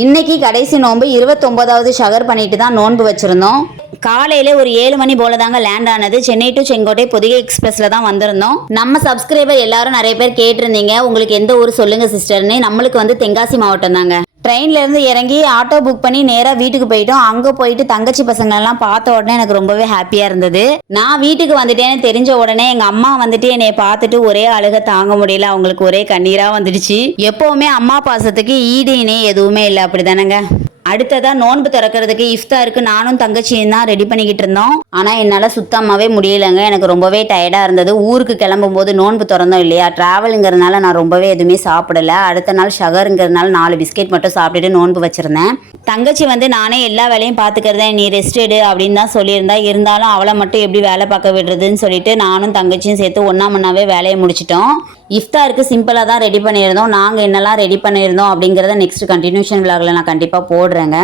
இன்னைக்கு கடைசி நோன்பு இருபத்தொம்போதாவது ஷகர் பண்ணிட்டு தான் நோன்பு வச்சுருந்தோம். காலையில் ஒரு ஏழு மணி போல தாங்க லேண்ட் ஆனது. சென்னை டு செங்கோட்டை பொதிகை எக்ஸ்பிரஸில் தான் வந்திருந்தோம். நம்ம சப்ஸ்கிரைபர் எல்லாரும் நிறைய பேர் கேட்டிருந்தீங்க. உங்களுக்கு எந்த ஊர் சொல்லுங்க சிஸ்டர்னு நம்மளுக்கு வந்து தென்காசி மாவட்டம் தாங்க. ட்ரெயின்லேருந்து இறங்கி ஆட்டோ புக் பண்ணி நேராக வீட்டுக்கு போயிட்டோம். அங்கே போயிட்டு தங்கச்சி பசங்களெல்லாம் பார்த்த உடனே எனக்கு ரொம்பவே ஹாப்பியாக இருந்தது. நான் வீட்டுக்கு வந்துட்டேன்னு தெரிஞ்ச உடனே எங்கள் அம்மா வந்துட்டு என்னை பார்த்துட்டு ஒரே அழுக தாங்க முடியல. அவங்களுக்கு ஒரே கண்ணீராக வந்துடுச்சு. எப்போவுமே அம்மா பாசத்துக்கு ஈடு இணை எதுவுமே இல்லை. அப்படி தானேங்க அடுத்ததாக நோன்பு திறக்கிறதுக்கு இஃப்தாருக்கு நானும் தங்கச்சியும் தான் ரெடி பண்ணிக்கிட்டு இருந்தோம். ஆனால் என்னால் சுத்தமாகவே முடியலைங்க. எனக்கு ரொம்பவே டயர்டாக இருந்தது. ஊருக்கு கிளம்பும் போது நோன்பு திறந்தோம் இல்லையா? ட்ராவலுங்கிறதுனால நான் ரொம்பவே எதுவுமே சாப்பிடல. அடுத்த நாள் ஷகருங்கிறதுனால நாலு பிஸ்கெட் மட்டும் சாப்பிட்டுட்டு நோன்பு வச்சுருந்தேன். தங்கச்சி வந்து நானே எல்லா வேலையும் பார்த்துக்கிறதேன் நீ ரெஸ்ட் எடு அப்படின்னு தான் சொல்லியிருந்தா. இருந்தாலும் அவளை மட்டும் எப்படி வேலை பார்க்க விடுறதுன்னு சொல்லிட்டு நானும் தங்கச்சியும் சேர்த்து ஒன்றா மண்ணாவே வேலையை முடிச்சிட்டோம். இஃப்தாருக்கு சிம்பிளாக தான் ரெடி பண்ணியிருந்தோம். நாங்கள் என்னெல்லாம் ரெடி பண்ணியிருந்தோம் அப்படிங்கிறத நெக்ஸ்ட் கண்டினியூஷன் விலாகில் நான் கண்டிப்பாக போடுறேங்க.